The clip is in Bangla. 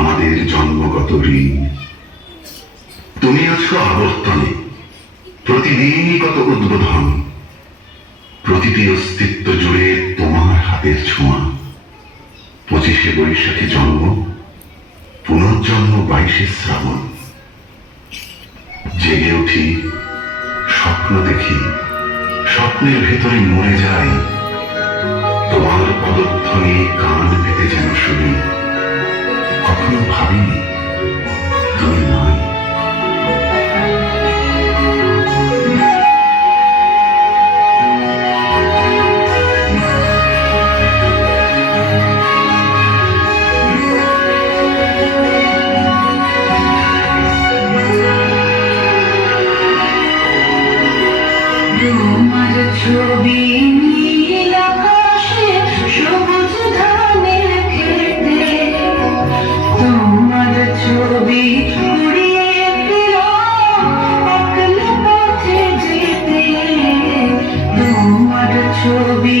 আমাদের জন্মগত ঋণ। তুমি আছো আবর্তনে প্রতিদিনই কত উদ্বোধন। প্রতিটি অস্তিত্ব জুড়ে তোমার হাতের ছোঁয়া। পঁচিশে বৈশাখে জন্ম, পুনর্জন্ম বাইশে শ্রাবণ। জেগে উঠি, স্বপ্ন দেখি, স্বপ্নের ভেতরে মরে যাই। তোমার পদধ্বনি কান পেতে যেন শুনি। কখনো ভাবিনি তুমি নাই তোমার ছবি নীল ছবি